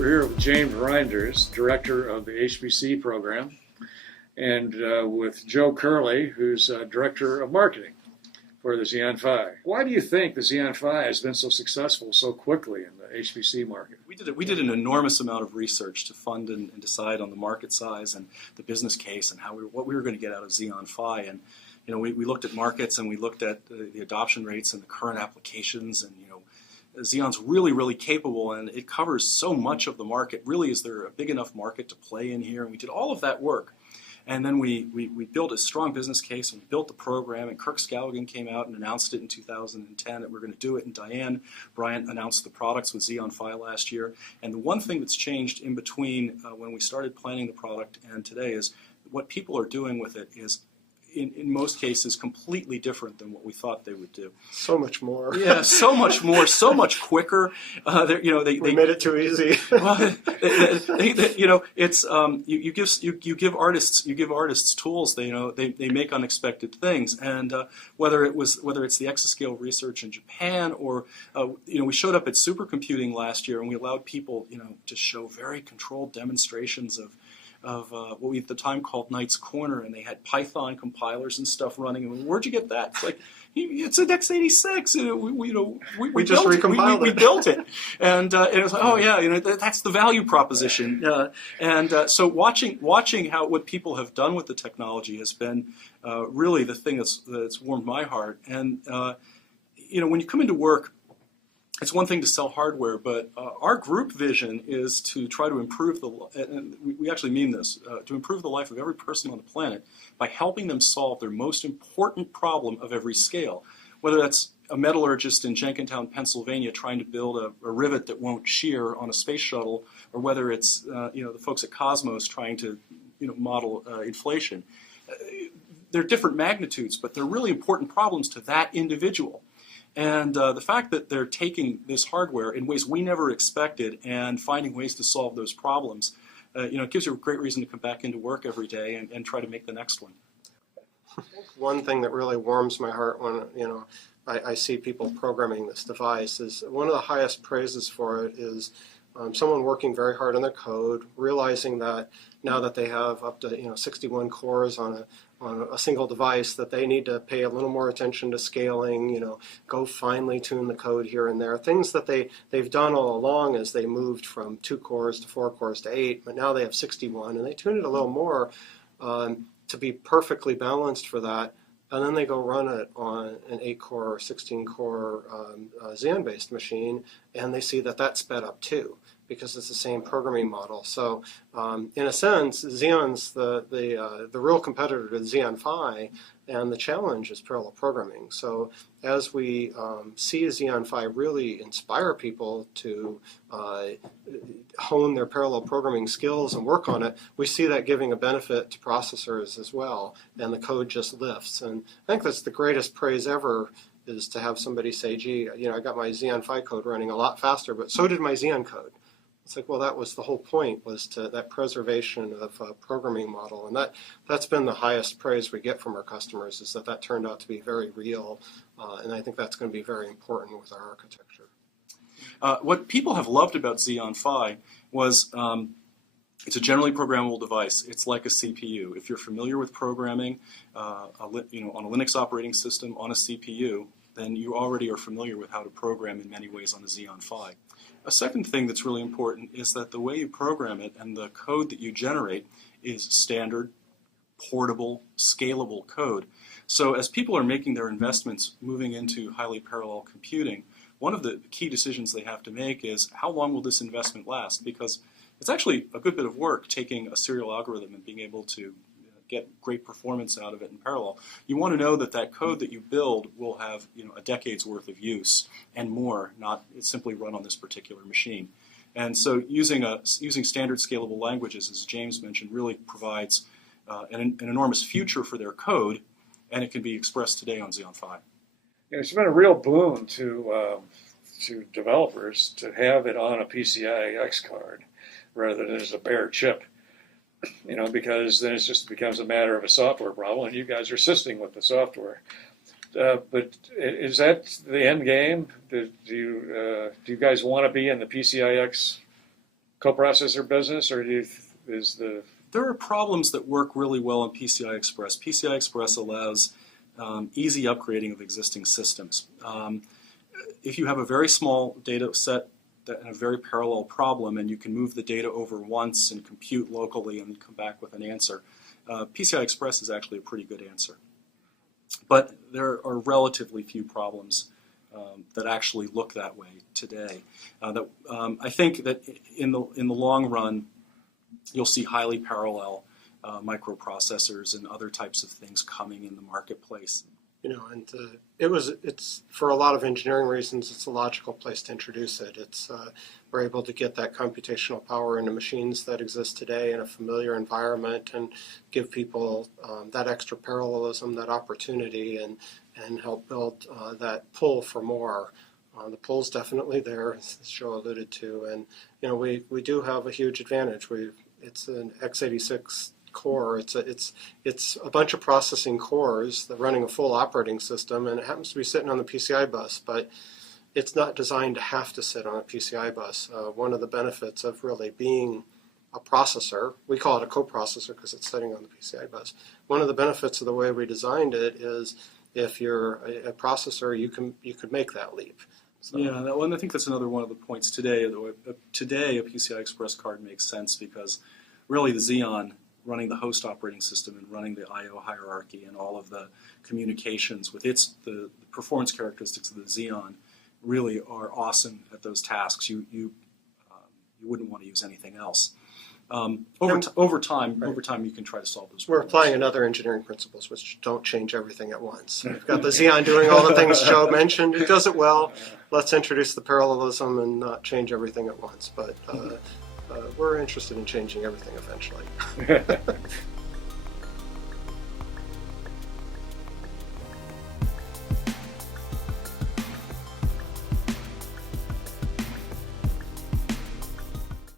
We're here with James Reinders, Director of the HPC program, and with Joe Curley, who's Director of Marketing for the Xeon Phi. Why do you think the Xeon Phi has been so successful so quickly in the HPC market? We did an enormous amount of research to fund and decide on the market size and the business case and what we were going to get out of Xeon Phi. And we looked at markets and we looked at the adoption rates and the current applications, and Xeon's really, really capable, and it covers so much of the market. Really, is there a big enough market to play in here? And we did all of that work. And then we built a strong business case, and we built the program, and Kirk Skaugen came out and announced it in 2010 that we're going to do it, and Diane Bryant announced the products with Xeon Phi last year. And the one thing that's changed in between when we started planning the product and today is what people are doing with it is, in most cases, completely different than what we thought they would do. So much more. Yeah, so much more, so much quicker. We made it too easy. It's you give artists tools. They make unexpected things, and whether it's the exascale research in Japan or we showed up at Supercomputing last year and we allowed people to show very controlled demonstrations of what we at the time called Knight's Corner, and they had Python compilers and stuff running. And where'd you get that? It's like, it's an x86. We just recompiled it. We built it, and it was like, oh yeah, that's the value proposition. So watching what people have done with the technology has been really the thing that's warmed my heart. And when you come into work, it's one thing to sell hardware, but our group vision is to try to improve and we actually mean this, to improve the life of every person on the planet by helping them solve their most important problem of every scale. Whether that's a metallurgist in Jenkintown, Pennsylvania, trying to build a rivet that won't shear on a space shuttle, or whether it's the folks at Cosmos trying to model inflation. They're different magnitudes, but they're really important problems to that individual. And the fact that they're taking this hardware in ways we never expected and finding ways to solve those problems, it gives you a great reason to come back into work every day and try to make the next one. One thing that really warms my heart when I see people programming this device is one of the highest praises for it is someone working very hard on their code, realizing that now that they have up to 61 cores on a single device, that they need to pay a little more attention to scaling, go finely tune the code here and there. Things that they've done all along as they moved from 2 cores to 4 cores to 8, but now they have 61, and they tune it a little more to be perfectly balanced for that. And then they go run it on an 8-core or 16-core Xeon-based machine, and they see that that's sped up too, because it's the same programming model. So in a sense, Xeon's the real competitor to Xeon Phi, and the challenge is parallel programming. So as we see Xeon Phi really inspire people to hone their parallel programming skills and work on it, we see that giving a benefit to processors as well, and the code just lifts. And I think that's the greatest praise ever, is to have somebody say, gee, I got my Xeon Phi code running a lot faster, but so did my Xeon code. It's like, well, that was the whole point, was to that preservation of a programming model, and that's been the highest praise we get from our customers, is that turned out to be very real, and I think that's going to be very important with our architecture. What people have loved about Xeon Phi was it's a generally programmable device. It's like a CPU. If you're familiar with programming, on a Linux operating system on a CPU, then you already are familiar with how to program in many ways on a Xeon Phi. A second thing that's really important is that the way you program it and the code that you generate is standard, portable, scalable code. So as people are making their investments moving into highly parallel computing, one of the key decisions they have to make is, how long will this investment last? Because it's actually a good bit of work taking a serial algorithm and being able to get great performance out of it in parallel. You want to know that that code that you build will have a decade's worth of use and more, not simply run on this particular machine. And so using standard scalable languages, as James mentioned, really provides an enormous future for their code, and it can be expressed today on Xeon Phi. It's been a real boon to developers to have it on a PCI X card rather than as a bare chip. Because then it just becomes a matter of a software problem, and you guys are assisting with the software. But is that the end game? Do you guys want to be in the PCI X coprocessor business, or There are problems that work really well in PCI Express. PCI Express allows easy upgrading of existing systems. If you have a very small data set and a very parallel problem, and you can move the data over once and compute locally and come back with an answer, PCI Express is actually a pretty good answer. But there are relatively few problems that actually look that way today. I think that in the long run, you'll see highly parallel microprocessors and other types of things coming in the marketplace. You know, and it's for a lot of engineering reasons, it's a logical place to introduce it. We're able to get that computational power into machines that exist today in a familiar environment, and give people that extra parallelism, that opportunity, and help build that pull for more. The pull's definitely there, as Joe alluded to, and you know, we do have a huge advantage. It's an x86 core. It's a bunch of processing cores that running a full operating system, and it happens to be sitting on the PCI bus, but it's not designed to have to sit on a PCI bus. One of the benefits of really being a processor, we call it a coprocessor because it's sitting on the PCI bus. One of the benefits of the way we designed it is if you're a processor, you could make that leap. So. Yeah, and I think that's another one of the points today. Today, a PCI Express card makes sense because really the Xeon, running the host operating system and running the I/O hierarchy and all of the communications with the performance characteristics of the Xeon, really are awesome at those tasks. You wouldn't want to use anything else. Over time, you can try to solve those problems. We're applying another engineering principles, which don't change everything at once. We've got the Xeon doing all the things Joe mentioned. It does it well. Let's introduce the parallelism and not change everything at once. But we're interested in changing everything eventually.